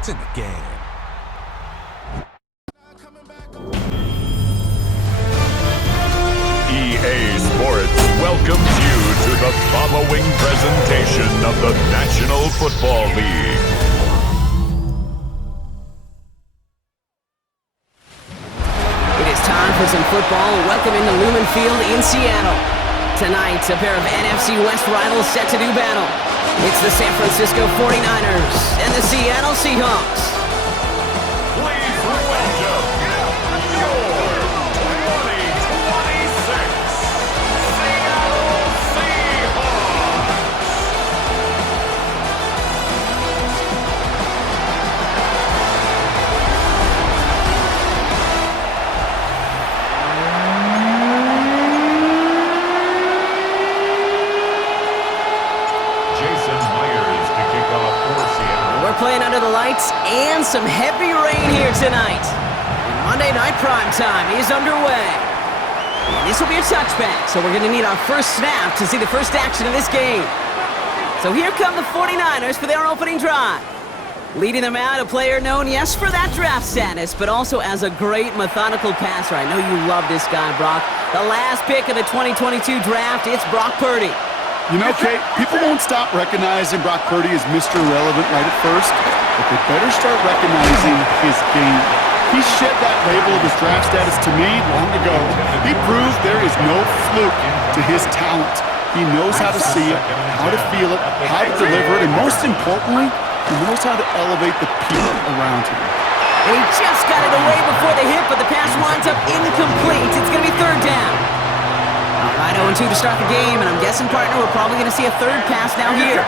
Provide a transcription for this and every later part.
It's in the game. EA Sports welcomes you to the following presentation of the National Football League. It is time for some football. Welcome into Lumen Field in Seattle. Tonight, a pair of NFC West rivals set to do battle. It's the San Francisco 49ers and the Seattle Seahawks. Please welcome your 2026 Seattle Seahawks. Jason Myers to kick off for Seattle. We're playing under the lights and some heavy rain here tonight. And Monday Night Prime Time is underway. And this will be a touchback, so we're going to need our first snap to see the first action of this game. So here come the 49ers for their opening drive. Leading them out, a player known, yes, for that draft status, but also as a great methodical passer. I know you love this guy, Brock. The last pick of the 2022 draft, it's Brock Purdy. You know, Kate, people won't stop recognizing Brock Purdy as Mr. Irrelevant right at first, but they better start recognizing his game. He shed that label of his draft status to me long ago. He proved there is no fluke to his talent. He knows how to see it, how to feel it, how to deliver it, and most importantly, he knows how to elevate the people around him. And he just got it away before the hit, but the pass winds up incomplete. It's going to be third down. All right, 0-2 to start the game, and I'm guessing, partner, we're probably going to see a third pass now here.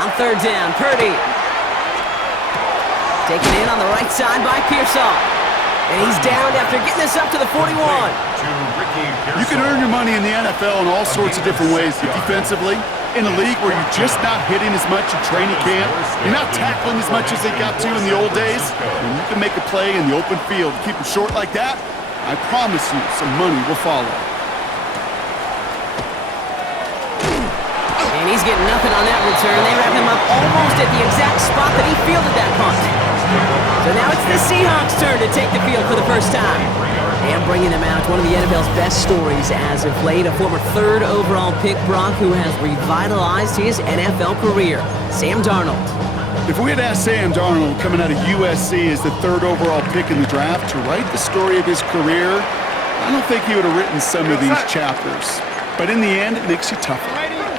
On third down, Purdy. Taken in on the right side by Pearsall. And he's down after getting this up to the 41. You can earn your money in the NFL in all sorts of different ways. Defensively, in a league where you're just not hitting as much in training camp, you're not tackling as much as they got to in the old days, and you can make a play in the open field. Keep it short like that, I promise you some money will follow. And he's getting nothing on that return. They wrap him up almost at the exact spot that he fielded that punt. So now it's the Seahawks' turn to take the field for the first time. And bringing them out, one of the NFL's best stories as of late, a former third overall pick, Brock, who has revitalized his NFL career, Sam Darnold. If we had asked Sam Darnold, coming out of USC as the third overall pick in the draft, to write the story of his career, I don't think he would have written some of these chapters. But in the end, it makes you tougher.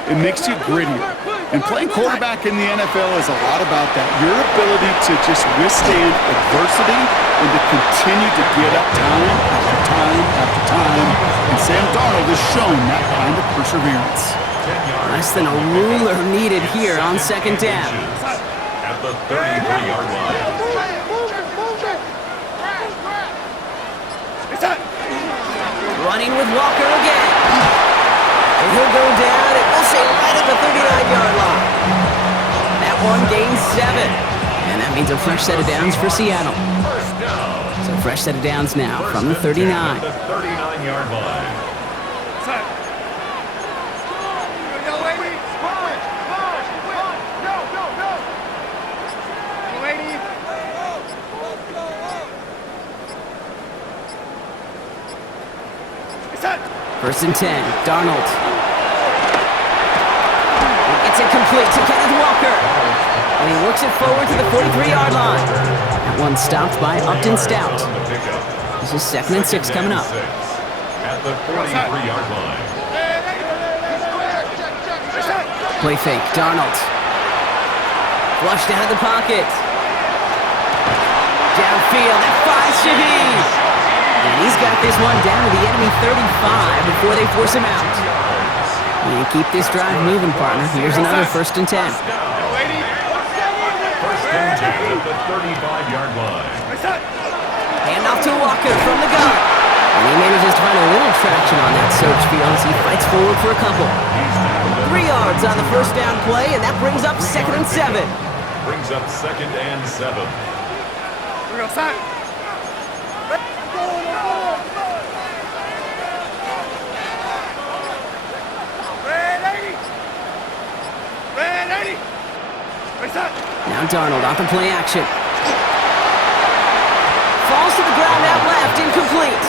It makes you grittier. And playing quarterback in the NFL is a lot about that. Your ability to just withstand adversity and to continue to get up time after time after time. And Sam Darnold has shown that kind of perseverance. Less than a ruler needed here on second down. At the 33-yard line. Running with Walker again. And he'll go down, and we'll say right at the 39-yard line. That one gains 7. And that means a fresh set of downs for Seattle. So fresh set of downs now from the 39. At the 39-yard line. First and 10, Darnold. It's incomplete to Kenneth Walker. And he works it forward to the 43-yard line. That one stopped by Upton Stout. This is second and 6 coming up. At the 43-yard line. Play fake, Darnold. Flushed out of the pocket. Downfield, that finds Shaheed. And he's got this one down to the enemy 35 before they force him out. And keep this drive moving, partner. Here's another first and 10. First and 10 at the 35-yard line. Hand off to Walker from the gun. And he manages to find a little traction on that search field as he fights forward for a couple. 3 yards on the first down play, and that brings up second and 7. Brings up second and 7. Sam Darnold off the play action. Falls to the ground out left, incomplete.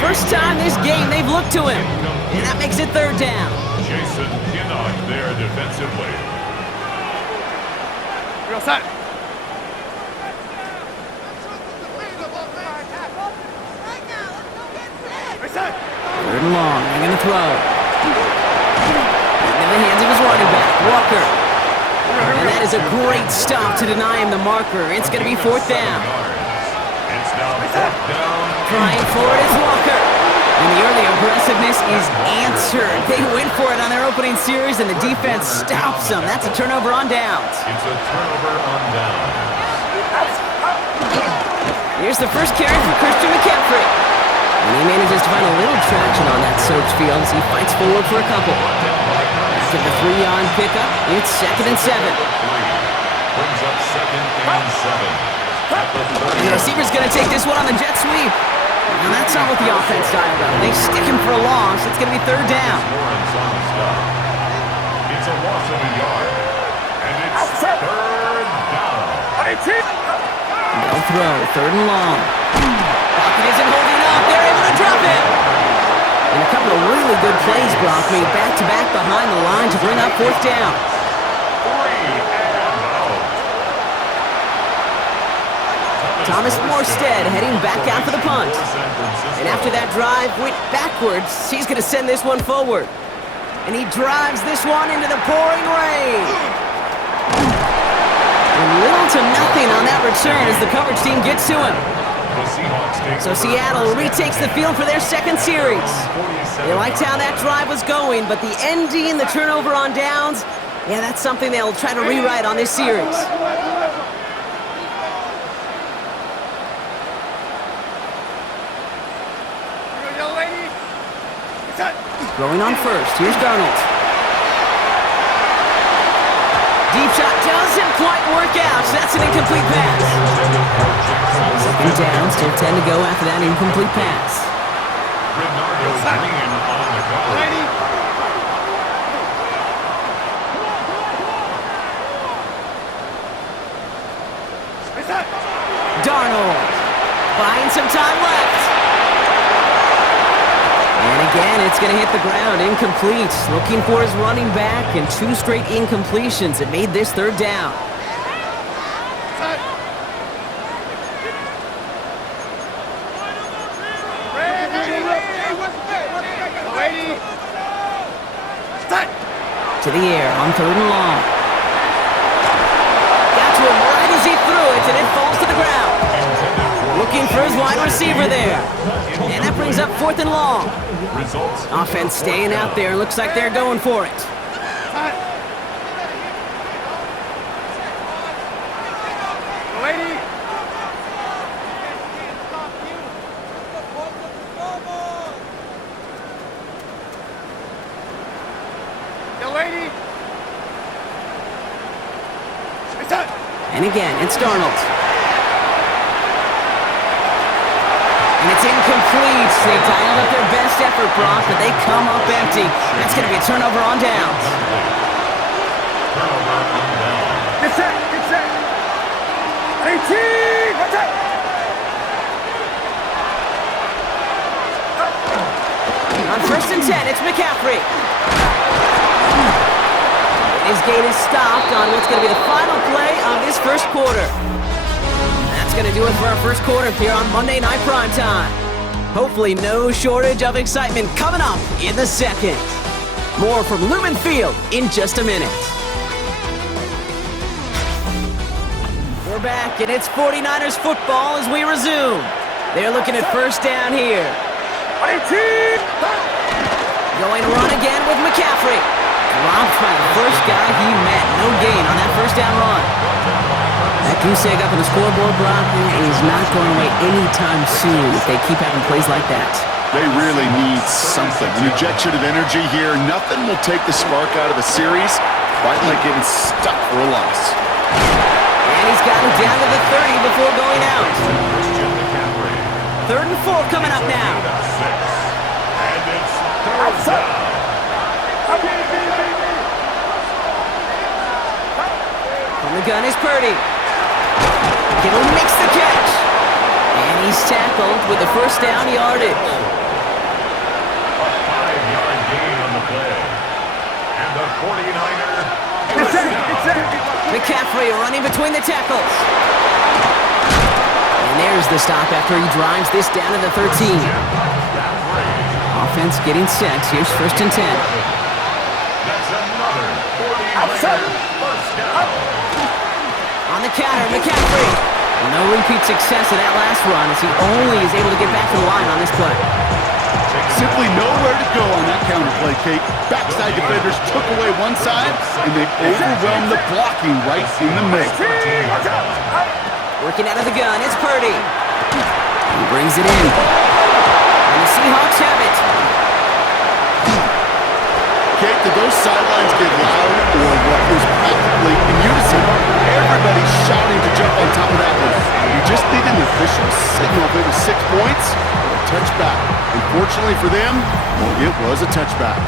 First time this game they've looked to him. And that makes it third down. Jason Pinnock there defensively. Real set. Third and long, they're going to throw. Into the hands of his running back, Walker. And that is a great stop to deny him the marker. It's going to be fourth down. It's now fourth down. Trying for it is Walker. And the early aggressiveness is answered. They went for it on their opening series, and the defense stops them. That's a turnover on downs. It's a turnover on downs. Here's the first carry for Christian McCaffrey. And he manages to find a little traction on that search field as he fights forward for a couple. After the 3-yard pickup, it's 2nd and 7. Brings up 2nd and 7. And the receiver's going to take this one on the jet sweep. And that's not what the offense dialed up. They stick him for a loss. It's going to be third down. Lawrence on the stop. It's a loss of a yard. And it's third down. They'll throw, third and long. Pocket isn't holding up. They're able to drop it. And a couple of really good plays, Brock, made back-to-back behind the line to bring up fourth down. 3 and out. Thomas Morstead heading back out for the punt. And after that drive went backwards, he's going to send this one forward. And he drives this one into the pouring rain. And little to nothing on that return as the coverage team gets to him. So Seattle retakes the field for their second series. They liked how that drive was going, but the ending, the turnover on downs, yeah, that's something they'll try to rewrite on this series. Throwing on first, here's Darnold. Deep shot doesn't quite work out, so that's an incomplete pass. Second down, still 10 to go after that incomplete pass. Bernardo Green on the cover. Darnold, buying some time left. And again, it's going to hit the ground, incomplete. Looking for his running back, and 2 straight incompletions. It made this third down. To the air on third and long. Got to him right as he threw it, and it falls to the ground. Looking for his wide receiver there. And that brings up fourth and long. Offense staying out there. Looks like they're going for it. And again, it's Darnold. And it's incomplete. They dialed up their best effort, Brock, but they come up empty. That's going to be a turnover on downs. Get set! Get set! 18! What's up? On first and 10, it's McCaffrey. His gate is stopped on what's going to be the final play of this first quarter. That's going to do it for our first quarter here on Monday Night Primetime. Hopefully no shortage of excitement coming up in the second. More from Lumen Field in just a minute. We're back, and it's 49ers football as we resume. They're looking at first down here. 18! Going to run again with McCaffrey. Dropped by the first guy he met. No gain on that first down run. That goose egg up on the scoreboard, Brock, is not going away anytime soon if they keep having plays like that. They really need something. An injection of energy here. Nothing will take the spark out of the series quite like getting stuck for a loss. And he's got it down to the 30 before going out. Third and 4 coming up now. And it's third down. From the the gun is Purdy. Kittle makes the catch. And he's tackled with the first down yardage. A 5-yard gain on the play. And the 49er. Get set. Get set. McCaffrey running between the tackles. And there's the stop after he drives this down to the 13. Offense getting set. Here's first and 10. That's another 49er first down. On the counter, McCaffrey. No repeat success of that last run as he only is able to get back to the line on this play. Simply nowhere to go on that counter play, Kate. Backside defenders took away one side, and they overwhelmed the blocking right in the middle. Working out of the gun, it's Purdy. He brings it in. And the Seahawks have it. Kate, did those sidelines get loud or what was practically in unison? Everybody's shouting to jump on top of that one. You just need an official signal if it was 6 points or a touchback. Unfortunately for them, it was a touchback.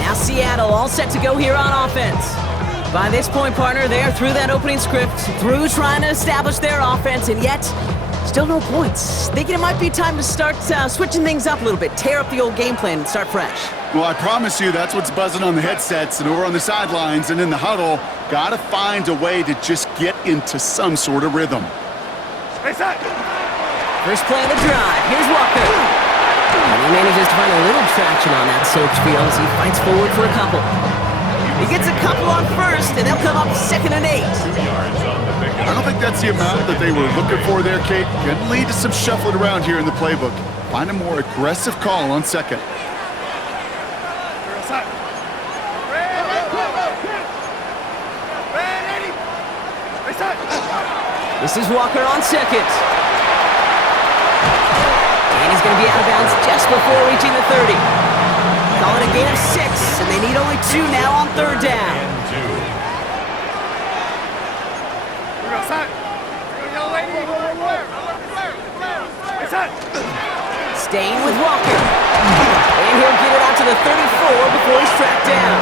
Now Seattle all set to go here on offense. By this point, partner, they are through that opening script, through trying to establish their offense, and yet still no points. Thinking it might be time to start switching things up a little bit, tear up the old game plan and start fresh. Well, I promise you that's what's buzzing on the headsets and over on the sidelines and in the huddle. Got to find a way to just get into some sort of rhythm. Stay set. First play of the drive. Here's Walker. And he manages to find a little traction on that soaked field as he fights forward for a couple. He gets a couple on first, and they'll come up 2nd and 8. I don't think that's the amount that they were looking for there, Kate. Can lead to some shuffling around here in the playbook. Find a more aggressive call on second. This is Walker on second. And he's going to be out of bounds just before reaching the 30. Call it a gain of 6, and they need only 2 now on 3rd down. Staying with Walker. And he'll get it out to the 34 before he's tracked down.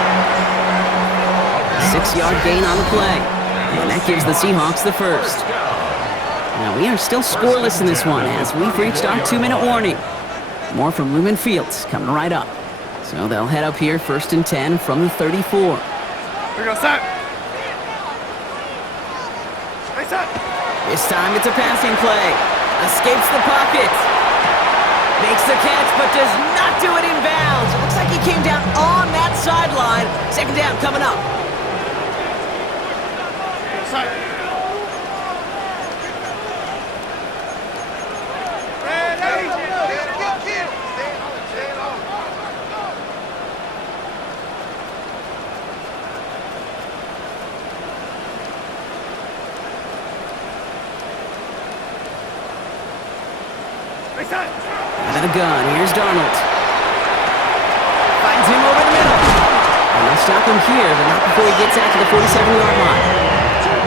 6-yard gain on the play. And that gives the Seahawks the first. Now, we are still scoreless in this one as we've reached our 2-minute warning. More from Lumen Fields coming right up. So they'll head up here 1st and 10 from the 34. This time it's a passing play. Escapes the pocket. Makes the catch, but does not do it in bounds. It looks like he came down on that sideline. 2nd down coming up. Out of the gun, here's Darnold. Finds him over the middle. And they'll stop him here, but not before he gets out to the 47-yard line.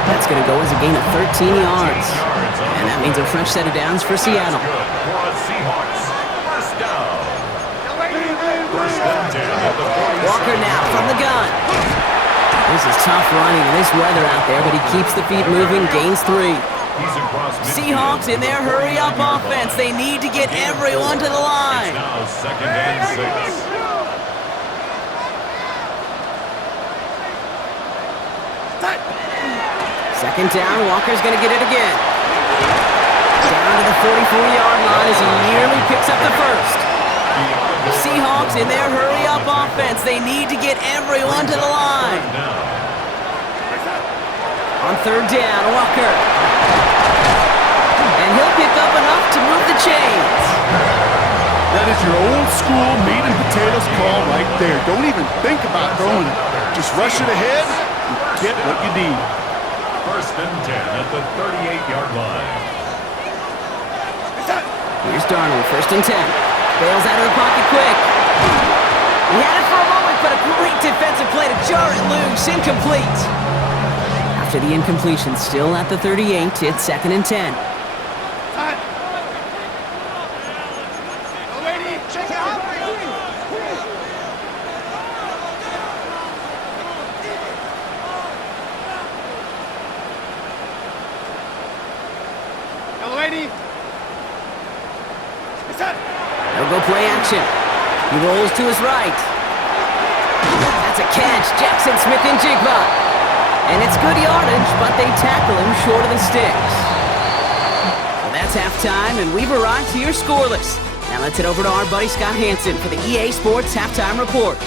That's going to go as a gain of 13 yards. And that means a fresh set of downs for Seattle. Walker now from the gun. This is tough running in this weather out there, but he keeps the feet moving, gains 3. Seahawks in their hurry-up offense. They need to get everyone to the line. Now 2nd and 6. Second down, Walker's going to get it again. Down to the 44-yard line as he nearly picks up the first. Seahawks in their hurry-up offense. They need to get everyone to the line. On 3rd down, Walker. And he'll pick up enough to move the chains. That is your old school meat and potatoes call right there. Don't even think about throwing it. Just rush it ahead and get what you need. 1st and 10 at the 38-yard line. Here's Darnold, 1st and 10. Bails out of the pocket quick. He had it for a moment, but a great defensive play to jar it loose. Incomplete. After the incompletion, still at the 38, it's 2nd and 10. Delaney. Reset. They'll go play action. He rolls to his right. That's a catch. Jackson Smith-Njigba. And it's good yardage, but they tackle him short of the sticks. So that's halftime, and we've arrived to your scoreless. Now let's head over to our buddy Scott Hansen for the EA Sports Halftime Report.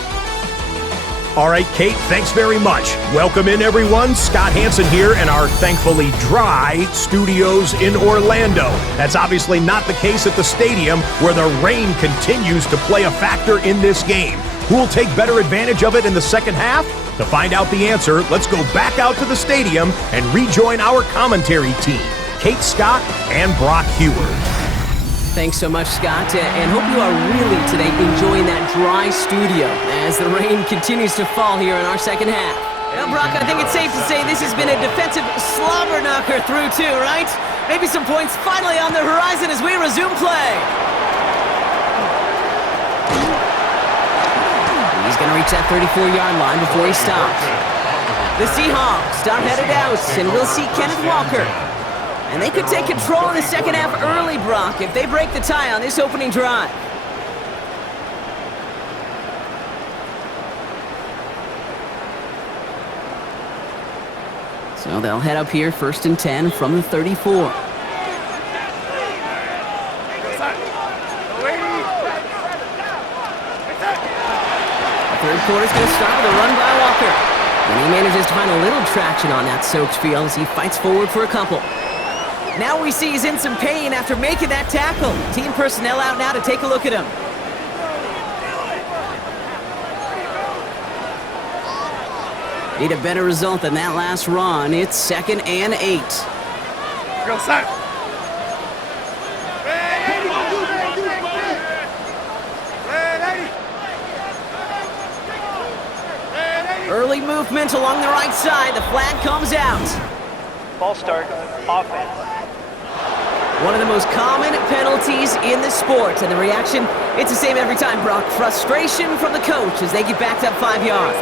All right, Kate, thanks very much. Welcome in, everyone. Scott Hansen here in our thankfully dry studios in Orlando. That's obviously not the case at the stadium, where the rain continues to play a factor in this game. Who will take better advantage of it in the second half? To find out the answer, let's go back out to the stadium and rejoin our commentary team, Kate Scott and Brock Huard. Thanks so much, Scott, and hope you are really today enjoying that dry studio as the rain continues to fall here in our second half. Well, Brock, I think it's safe to say this has been a defensive slobber knocker through two, right? Maybe some points finally on the horizon as we resume play. He's going to reach that 34-yard line before he stops. The Seahawks are headed out, and we'll see Kenneth Walker. And they could take control in the second half early, Brock, if they break the tie on this opening drive. So they'll head up here, 1st and 10 from the 34. Third quarter's going to start with a run by Walker. And he manages to find a little traction on that soaked field as he fights forward for a couple. Now we see he's in some pain after making that tackle. Team personnel out now to take a look at him. Need a better result than that last run. It's 2nd and 8. Go, set. Early movement along the right side. The flag comes out. Ball start, offense. One of the most common penalties in the sport, and the reaction, it's the same every time, Brock. Frustration from the coach as they get backed up 5 yards.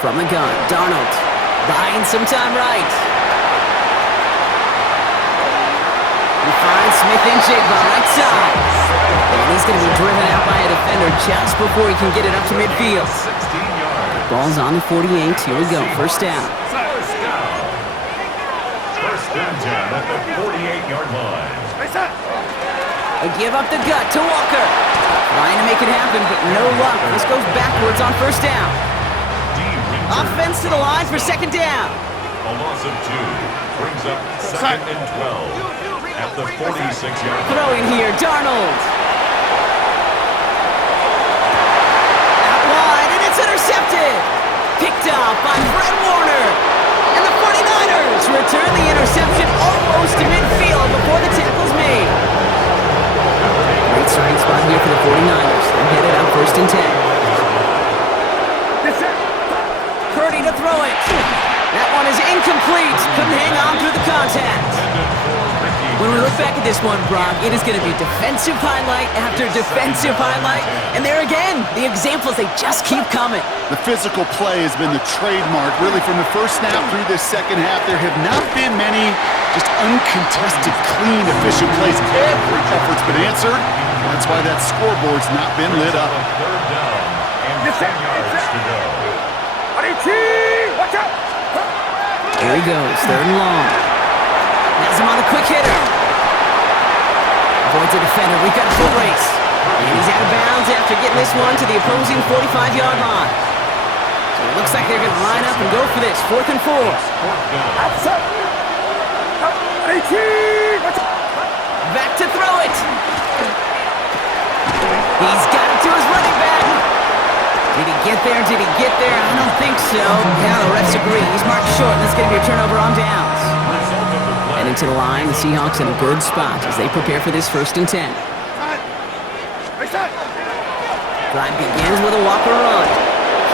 From the gun, Darnold buying some time right. He finds Smith-Njigba right side. And he's going to be driven out by a defender just before he can get it up to midfield. Ball's on the 48. Here we go. First down. First and 10 at the 48-yard line. A give up the gut to Walker. Trying to make it happen, but no luck. This goes backwards on first down. Offense to the line for second down. A loss of 2 brings up 2nd and 12 at the 46-yard line. Throwing here, Darnold. Out wide, and it's intercepted. Picked off by Fred Warner. And the 49ers return the interception almost to midfield before the tackle's made. Great starting spot here for the 49ers. They're headed up 1st and 10. Purdy to throw it. That one is incomplete. Couldn't hang on through the contact. When we look back at this one, Brock, it is going to be defensive highlight after defensive highlight. And there again, the examples, they just keep coming. The physical play has been the trademark, really, from the first snap through this second half. There have not been many just uncontested, clean, efficient plays. Every effort's been answered. That's why that scoreboard's not been lit up. Third down and 10 yards to go. Watch out! Here he goes, 3rd and long. Has him on a quick hitter. Avoids a defender. We've got a full race. And he's out of bounds after getting this one to the opposing 45-yard line. So it looks like they're going to line up and go for this. 4th and 4. Back to throw it. He's got it to his running back. Did he get there? Did he get there? I don't think so. Yeah, the refs agree. He's marked short. That's going to be a turnover on downs. Heading to the line, the Seahawks in a good spot as they prepare for this 1st and 10. Drive begins with a Walker run.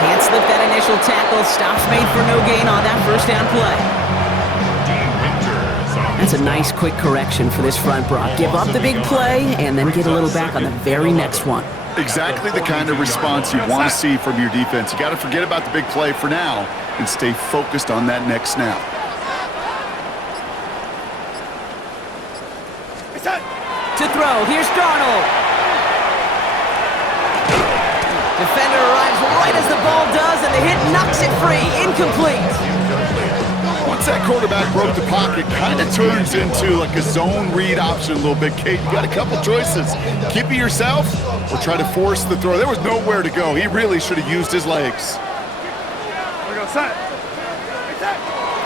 Can't slip that initial tackle. Stops made for no gain on that first down play. That's a nice quick correction for this front, Brock. Give up the big play and then get a little back on the very next one. Exactly the kind of response you want to see from your defense. You got to forget about the big play for now and stay focused on that next snap. To throw, here's Darnold. Defender arrives right as the ball does, and the hit knocks it free. Incomplete. Once that quarterback broke the pocket, kind of turns into like a zone read option a little bit, Kate. You got a couple choices. Keep it yourself or try to force the throw. There was nowhere to go. He really should have used his legs.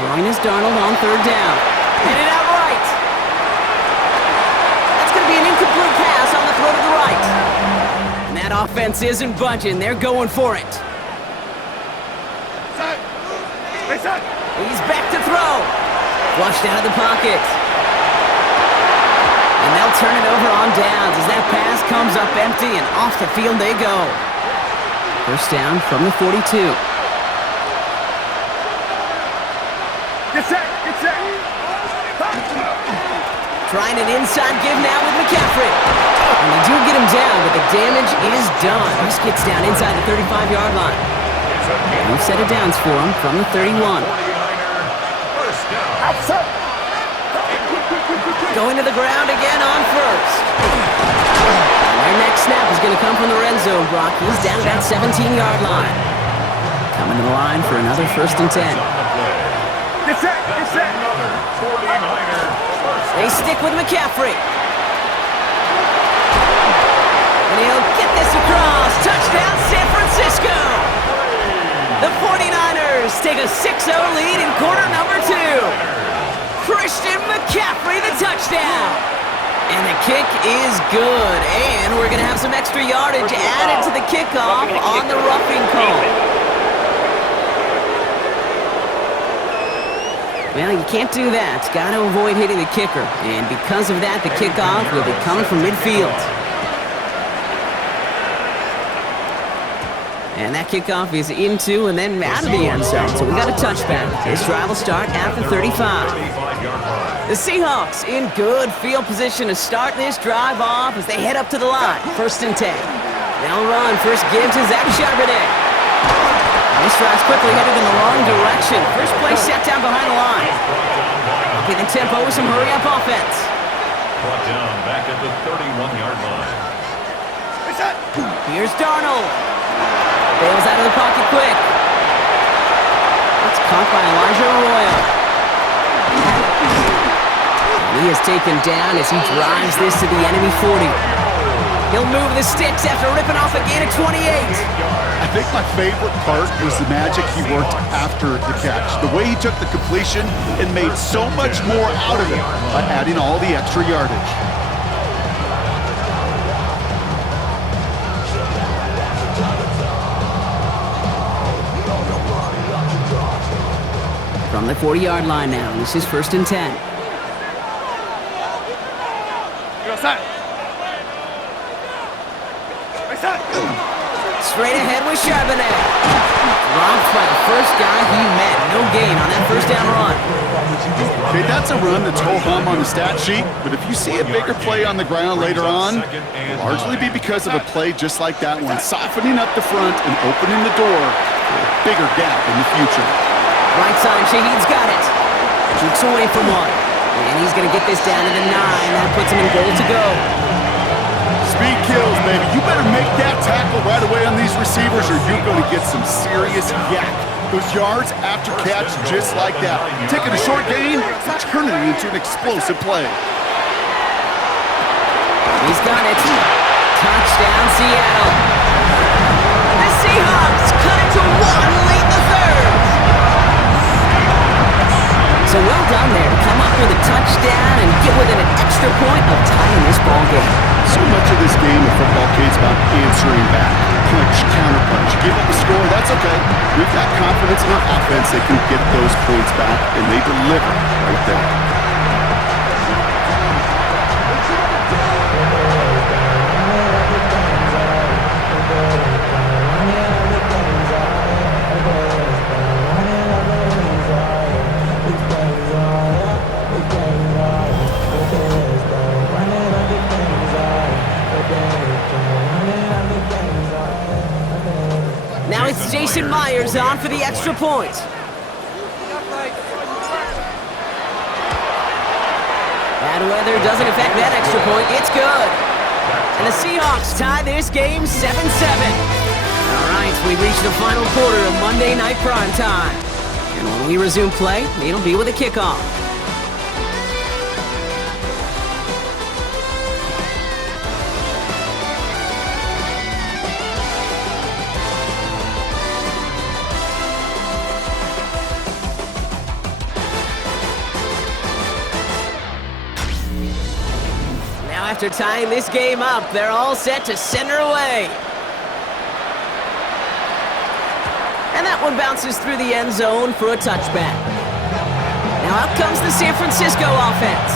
Throwing is Darnold on third down. Hit it out right. That's going to be an incomplete pass on the throw to the right. And that offense isn't budging. They're going for it. He's back to throw. Flushed out of the pocket. And they'll turn it over on downs as that pass comes up empty and off the field they go. First down from the 42. Get set. Trying an inside give now with McCaffrey. And they do get him down, but the damage is done. This gets down inside the 35-yard line. We've set of downs for him from the 31. Going to the ground again on first. And their next snap is going to come from the red zone, Brock. He's down at that 17-yard line. Coming to the line for another 1st and 10. Get set. They stick with McCaffrey. And he'll get this across. Touchdown, San Francisco. The 49ers take a 6-0 lead in quarter number 2. Christian McCaffrey, the touchdown. And the kick is good. And we're going to have some extra yardage added to the kickoff on the roughing call. Well, you can't do that. Got to avoid hitting the kicker. And because of that, the kickoff will be coming from midfield. And that kickoff is into and then out of the end zone. So we got a touchback. This drive will start at the 35. The Seahawks in good field position to start this drive off as they head up to the line. 1st and 10. They'll run. First give to Zach Charbonnet. This drive's quickly headed in the wrong direction. First play set down behind the line. Upping the tempo with some hurry-up offense. Brought down back at the 31-yard line. Here's Darnold. Bails out of the pocket quick. That's caught by Elijah Arroyo. And he is taken down as he drives this to the enemy 40. He'll move the sticks after ripping off a gain of 28. I think my favorite part was the magic he worked after the catch. The way he took the completion and made so much more out of it by adding all the extra yardage. From the 40-yard line now, this is 1st and 10. Straight ahead with Charbonnet. Dropped by the first guy he met. No gain on that first down run. Okay, that's a run that's ho-hum on the stat sheet, but if you see a bigger play on the ground later on, it'll largely be because of a play just like that one, softening up the front and opening the door for a bigger gap in the future. Right side, Shaheed's got it. Keeps away from one. And he's going to get this down to the 9. That puts him in goal to go. Speed kills, baby. You better make that tackle right away on these receivers or you're going to get some serious yak. Those yards after catch just like that. Taking a short gain and turning it into an explosive play. He's got it. Touchdown, Seattle. The Seahawks cut it to 1 late in the 3rd. So well done there to come up with a touchdown and get within an extra point of tying this ball game. So much of this game of football, Kate's about answering back. Punch, counterpunch. Give up a score, that's okay. We've got confidence in our offense. They can get those points back, and they deliver right there. brings Jason Myers on for the extra point. Bad weather doesn't affect that extra point. It's good. And the Seahawks tie this game 7-7. All right, we reached the final quarter of Monday Night Primetime. And when we resume play, it'll be with a kickoff. After tying this game up, they're all set to center away. And that one bounces through the end zone for a touchback. Now out comes the San Francisco offense.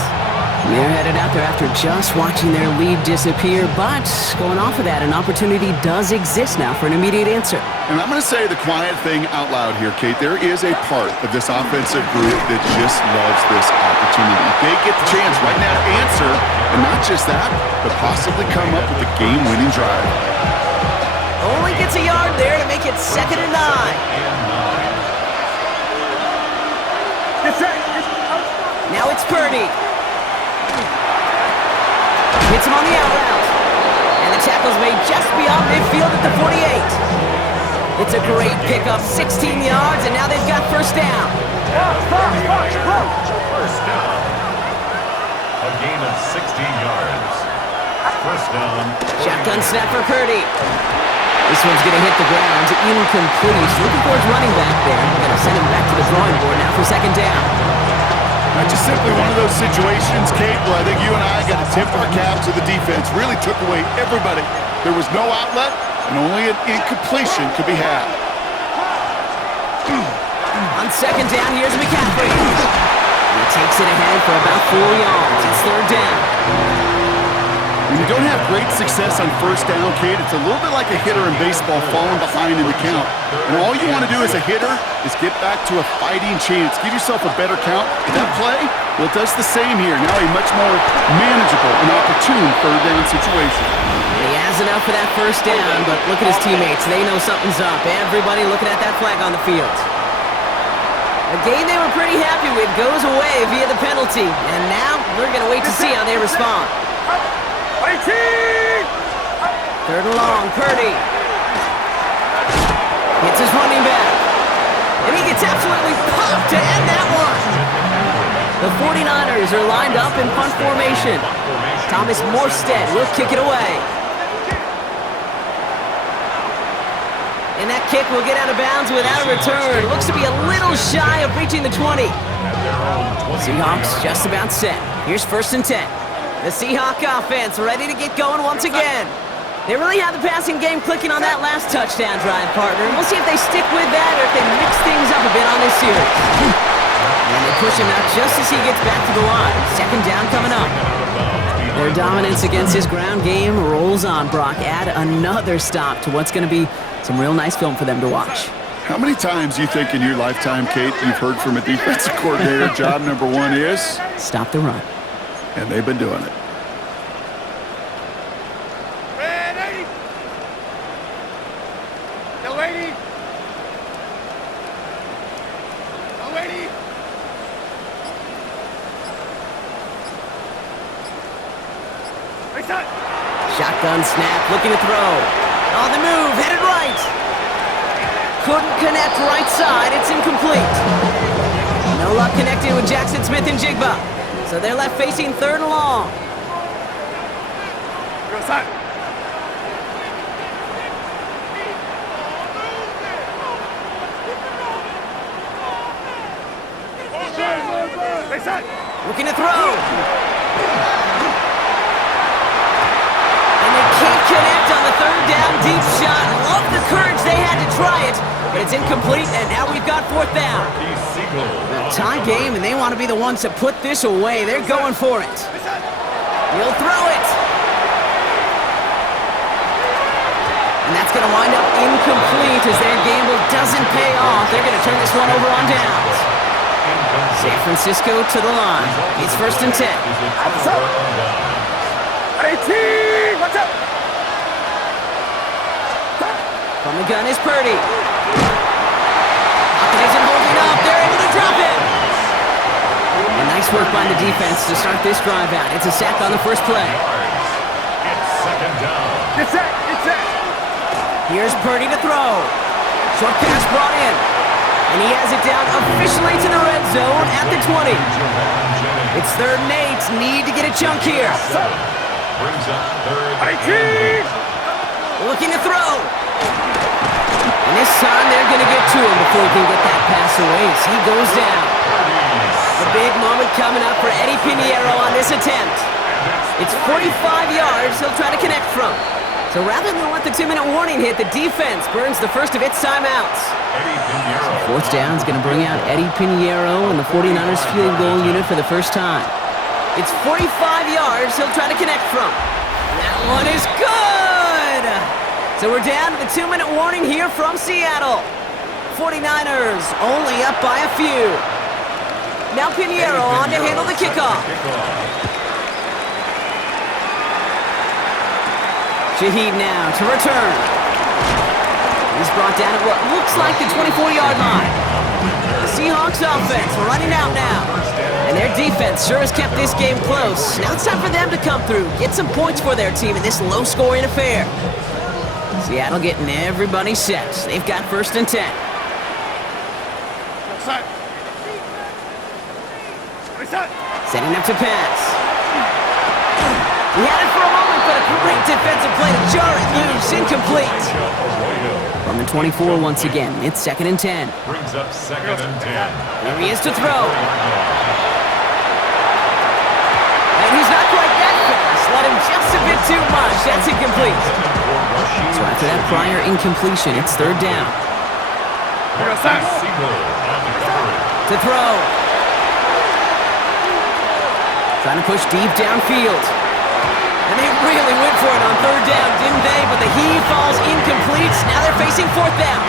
They're headed out there after just watching their lead disappear, but going off of that, an opportunity does exist now for an immediate answer. And I'm going to say the quiet thing out loud here, Kate. There is a part of this offensive group that just loves this opportunity. They get the chance right now to answer, and not just that, but possibly come up with a game-winning drive. Only gets a yard there to make it 2nd and 9. Now it's Purdy. Hits him on the out route. And the tackle's made just beyond midfield at the 48. It's a great pickup, 16 yards, and now they've got first down. First down. A gain of 16 yards. First down. Shotgun snap for Purdy. This one's going to hit the ground. Incomplete. He's looking for his running back there. Going to send him back to the drawing board now for 2nd down. Just simply one of those situations, Kate, where I think you and I got to tip our cap to the defense. Really took away everybody. There was no outlet, and only an incompletion could be had. On 2nd down, here's McCaffrey. He takes it ahead for about 4 yards. It's 3rd down. When you don't have great success on first down, Kate, it's a little bit like a hitter in baseball falling behind in the count. And all you want to do as a hitter is get back to a fighting chance. Give yourself a better count. That play, well, it does the same here. Now a much more manageable and opportune 3rd down situation. He has enough for that first down, but look at his teammates. They know something's up. Everybody looking at that flag on the field. A game they were pretty happy with goes away via the penalty. And now we're going to wait to see how they respond. 3rd and long, Purdy. Hits his running back. And he gets absolutely popped to end that one. The 49ers are lined up in punt formation. Thomas Morstead will kick it away. And that kick will get out of bounds without a return. Looks to be a little shy of reaching the 20. Seahawks just about set. Here's 1st and 10. The Seahawk offense ready to get going once again. They really have the passing game clicking on that last touchdown drive, partner. We'll see if they stick with that or if they mix things up a bit on this series. And they push him out just as he gets back to the line. 2nd down coming up. Their dominance against his ground game rolls on, Brock. Add another stop to what's going to be some real nice film for them to watch. How many times do you think in your lifetime, Kate, you've heard from a defensive coordinator, job number 1 is? Stop the run. And they've been doing it. Ready? No waiting. No waiting. Shotgun snap, looking to throw. On the move, headed right. Couldn't connect right side, it's incomplete. No luck connecting with Jackson Smith and Jigba. So they're left facing 3rd and long. Go side. Looking to throw. And they can't connect on the 3rd down deep shot. Love the courage they had to try it, but it's incomplete, and now we've got 4th down. A tie game, and they want to be the ones to put this away. They're going for it. He'll throw it. And that's going to wind up incomplete as their gamble doesn't pay off. They're going to turn this one over on downs. San Francisco to the line. It's 1st and 10. 18! Watch out! From the gun is Purdy. Pocket isn't holding up. They're able to drop it. And nice work by the defense to start this drive out. It's a sack on the first play. It's second down. Get set. Get set. Here's Purdy to throw. Short pass brought in. And he has it down officially to the red zone at the 20. It's 3rd and 8. Need to get a chunk here. Brings up third and 18. Looking to throw. And this time they're going to get to him before he can get that pass away as he goes down. The big moment coming up for Eddie Pinheiro on this attempt. It's 45 yards he'll try to connect from. So rather than let the 2-minute warning hit, the defense burns the first of its timeouts. Fourth down is going to bring out Eddie Pinheiro and the 49ers field goal unit for the first time. It's 45 yards he'll try to connect from. That one is good! So we're down to the 2-minute warning here from Seattle. 49ers only up by a few. Now Pinheiro on to handle the kickoff. Shaheed now to return. He's brought down at what looks like the 24-yard line. The Seahawks offense running out now. And their defense sure has kept this game close. Now it's time for them to come through, get some points for their team in this low-scoring affair. Seattle getting everybody set. They've got 1st and 10. Set. Reset. Setting up to pass. He had it for a moment, but a great defensive play to jar it loose. Incomplete. From the 24 once again. It's 2nd and 10. Brings up 2nd and 10. Here he is to throw. And he's not quite that fast. Let him just a bit too much. That's incomplete. So after that prior incompletion, it's 3rd down. To throw. Trying to push deep downfield. And they really went for it on 3rd down, didn't they? But the heave falls incomplete. Now they're facing 4th down.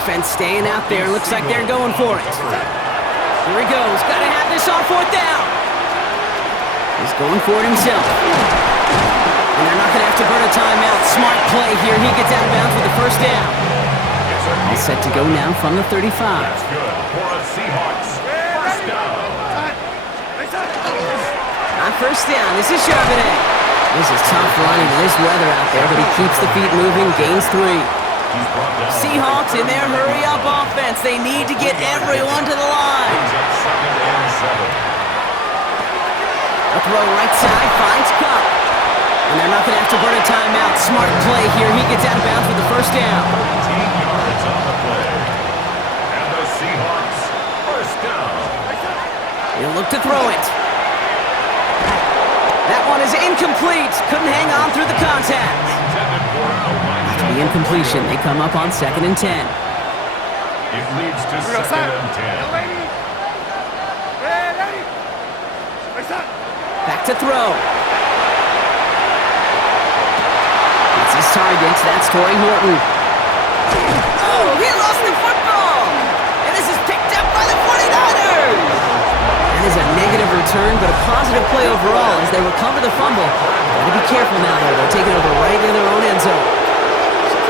Offense staying out there. Looks like they're going for it. Here he goes. Got to have this on 4th down. He's going for it himself. And they're not going to have to burn a timeout. Smart play here. He gets out of bounds with the 1st down. All set to go now from the 35. That's good for a Seahawks. 1st down. On 1st down, this is Charbonnet. This is tough running in this weather out there, but he keeps the feet moving, gains 3. Seahawks in their hurry-up offense. They need to get everyone to the line. A throw right side, finds Kupp. And they're not going to have to burn a timeout. Smart play here. He gets out of bounds with the 1st down. 13 yards on the play. And the Seahawks, 1st down. He'll look to throw it. That one is incomplete. Couldn't hang on through the contact. After the incompletion, they come up on 2nd and 10. It leads to 2nd and 10. Back to throw. That's his target. That's Torrey Horton. Oh, he lost the football. And this is picked up by the 49ers. That is a negative return, but a positive play overall as they recover the fumble. Gotta be careful now, though. They're taking over right in their own end zone.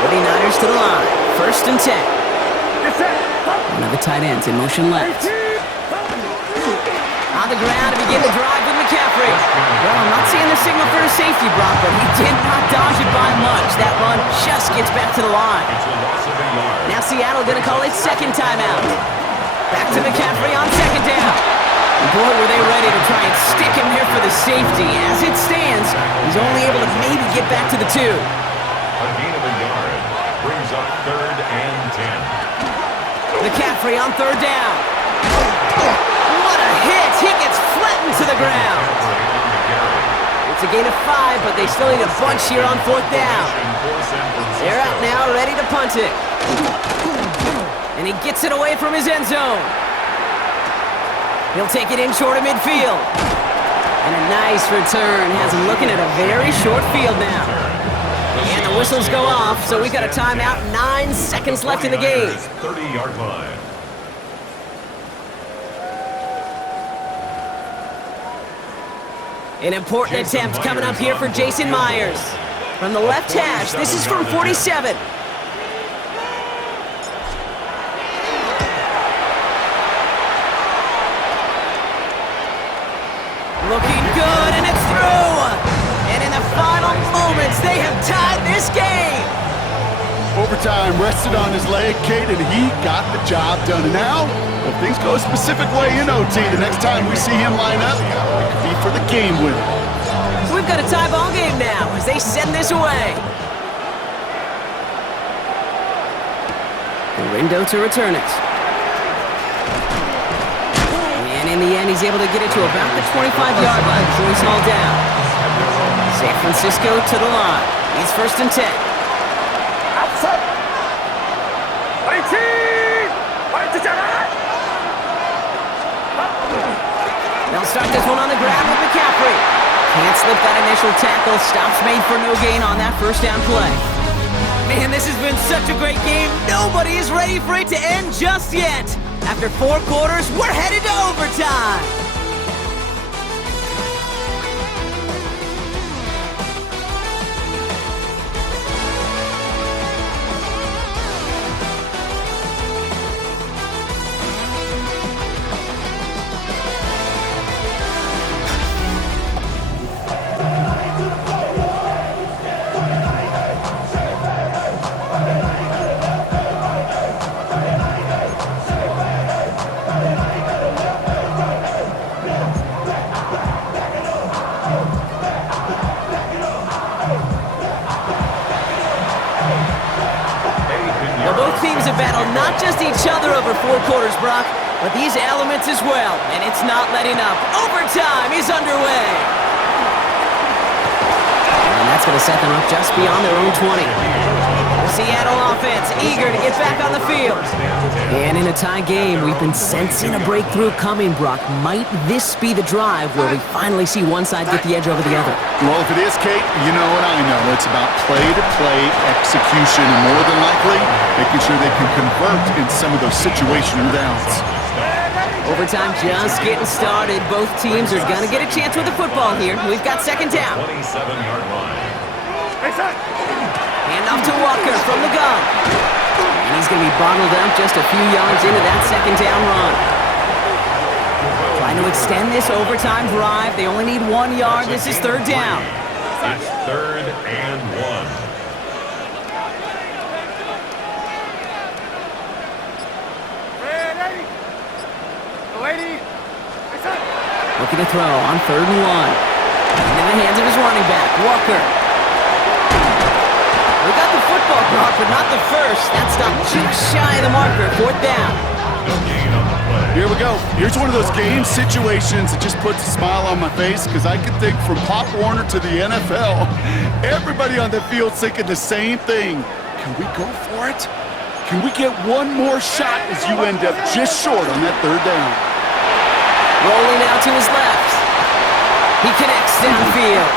49ers to the line. 1st and 10. One of the tight ends in motion left. On the ground to begin the drive with McCaffrey. Well, I'm not seeing the signal for a safety, Brock, but he did not dodge it by much. That run just gets back to the line. Now Seattle gonna call its 2nd timeout. Back to McCaffrey on 2nd down. Boy, were they ready to try and stick him here for the safety. As it stands, he's only able to maybe get back to the 2. A gain of a yard brings up 3rd and 10. McCaffrey on 3rd down. What a hit! He gets flattened to the ground. It's a gain of 5, but they still need a bunch here on 4th down. They're out now, ready to punt it. And he gets it away from his end zone. He'll take it in short of midfield. And a nice return has him looking at a very short field now. And the whistles go off, so we've got a timeout. 9 seconds left in the game. 30-yard line. An important attempt coming up here for Jason Myers. From the left hash, this is from 47. moments, they have tied this game. Overtime rested on his leg, Kate, and he got the job done. And now, if things go a specific way in OT, the next time we see him line up, it could be for the game winner. So we've got a tie ball game now as they send this away. Rindo to return it. And in the end, he's able to get it to about the 25-yard line before he's hauled down. San Francisco to the line. He's 1st and 10. Outside. 22. They'll start this one on the ground with McCaffrey. Can't slip that initial tackle. Stops made for no gain on that first down play. Man, this has been such a great game. Nobody is ready for it to end just yet. After 4 quarters, we're headed to overtime. Not just each other over 4 quarters, Brock, but these elements as well, and it's not letting up. Overtime is underway. And that's going to set them up just beyond their own 20. The Seattle offense eager to get back on the field. And in a tie game, we've been sensing a breakthrough coming, Brock. Might this be the drive where we finally see one side get the edge over the other? Well, if it is, Kate, you know what I know. It's about play-to-play execution, and more than likely, making sure they can convert in some of those situational downs. Overtime just getting started. Both teams are going to get a chance with the football here. We've got 2nd down. 27-yard line. Hand off to Walker from the gun. And he's going to be bottled up just a few yards into that 2nd down run. Trying to extend this overtime drive. They only need 1 yard. This is 3rd down. It's 3rd and 1. Looking to throw on 3rd and 1. Into the hands of his running back, Walker. We got the football, Brock, but not the first. That stopped just shy of the marker. 4th down. Here we go. Here's one of those game situations that just puts a smile on my face, because I can think from Pop Warner to the NFL, everybody on the field thinking the same thing. Can we go for it? Can we get one more shot as you end up just short on that 3rd down? Rolling out to his left. He connects downfield.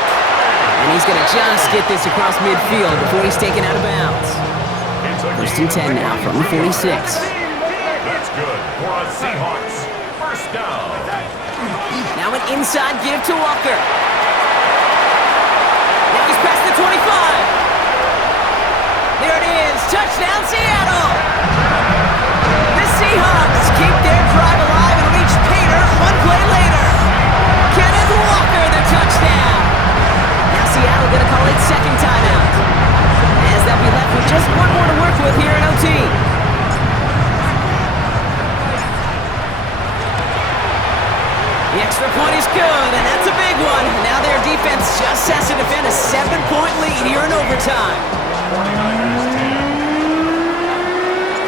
And he's going to just get this across midfield before he's taken out of bounds. 1st and 10 now from the 46. That's good for a Seahawks. 1st down. Now an inside give to Walker. Now he's past the 25. There it is. Touchdown, Seattle. The Seahawks keep their drive alive and reach Pater 1 play later. Kenneth Walker, the touchdown. Now Seattle going to call it 2nd timeout, as they'll be left with just 1 more to work with here in OT. The extra point is good, and that's a big one. Now their defense just has to defend a 7-point lead here in overtime. 49ers 10.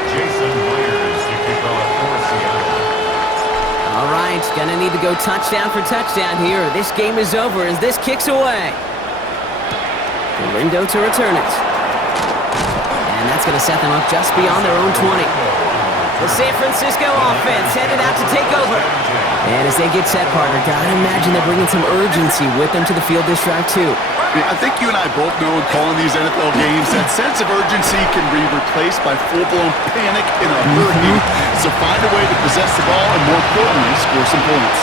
Jason Myers to kick off for Seattle. All right, gonna need to go touchdown for touchdown here. This game is over as this kicks away. Rindo to return it. And that's gonna set them up just beyond their own 20. The San Francisco offense headed out to take over. And as they get set, partner, gotta imagine they're bringing some urgency with them to the field this drive too. I think you and I both know in calling these NFL games that sense of urgency can be replaced by full-blown panic in a hurry. So find a way to possess the ball and, more importantly, score some points.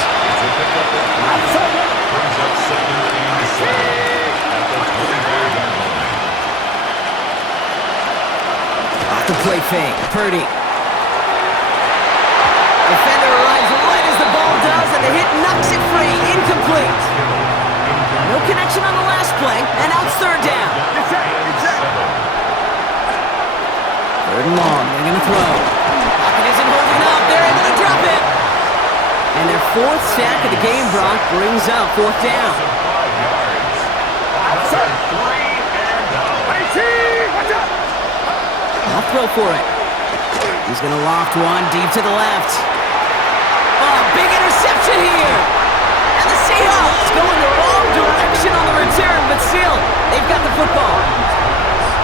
Brings up 2nd and 7 at the 25-yard line. Off the play fake, Purdy. Defender arrives right as the ball does, and the hit knocks it free. Incomplete. No connection on the last play, and now it's third down. Get set. Get set. Third and long, they're going to throw. Pocket isn't holding up, they're able to drop it. And their fourth sack of the game, Brock, brings up fourth down. 5 yards. Outside. 3 and out. Watch out. I'll throw for it. He's going to loft one deep to the left. Oh, big interception here. And the Seahawks going the wrong direction on the return, but still, they've got the football.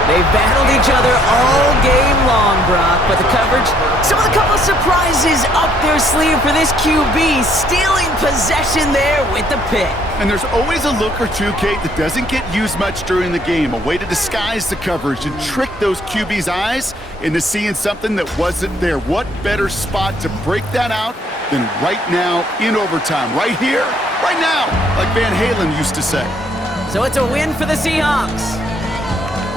They've battled each other all game long, Brock, but the coverage, some of the couple of surprises up their sleeve for this QB, stealing possession there with the pick. And there's always a look or two, Kate, that doesn't get used much during the game. A way to disguise the coverage and trick those QB's eyes into seeing something that wasn't there. What better spot to break that out than right now in overtime? Right here, right now, like Van Halen used to say. So it's a win for the Seahawks.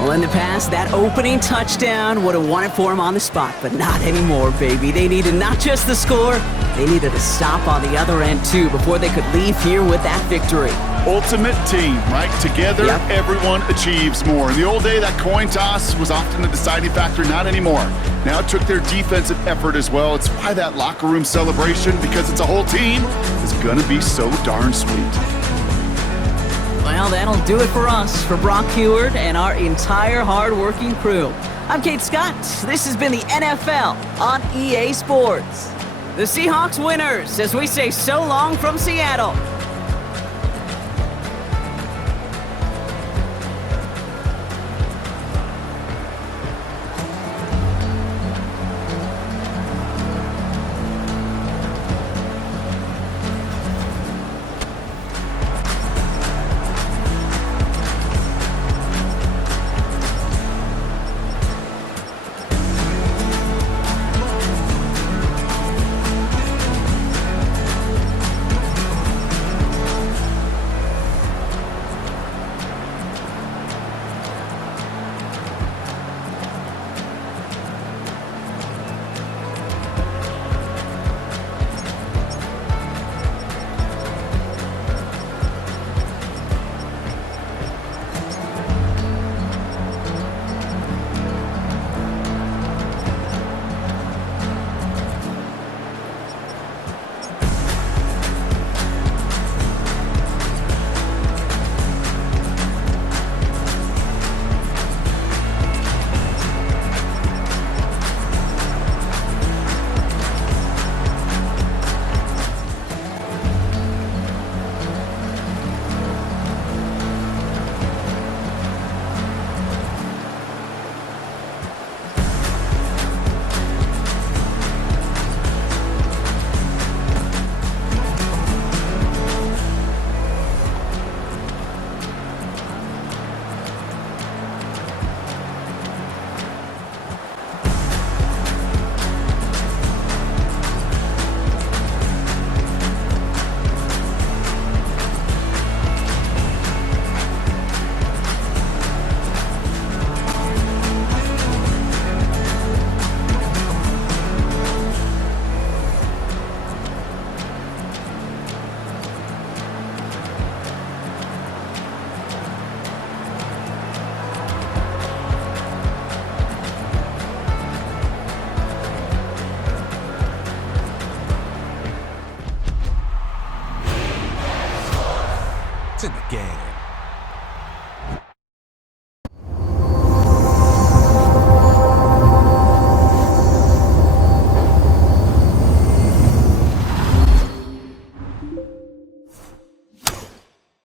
Well, in the past, that opening touchdown would have won it for them on the spot, but not anymore, baby. They needed not just the score, they needed a stop on the other end, too, before they could leave here with that victory. Ultimate team, right? Together, Yep. everyone achieves more. In the old day, that coin toss was often the deciding factor, not anymore. Now it took their defensive effort as well. It's why that locker room celebration, because it's a whole team, is gonna be so darn sweet. Well, that'll do it for us, for Brock Huard and our entire hard-working crew. I'm Kate Scott. This has been the NFL on EA Sports. The Seahawks winners, as we say so long from Seattle. It's in the game.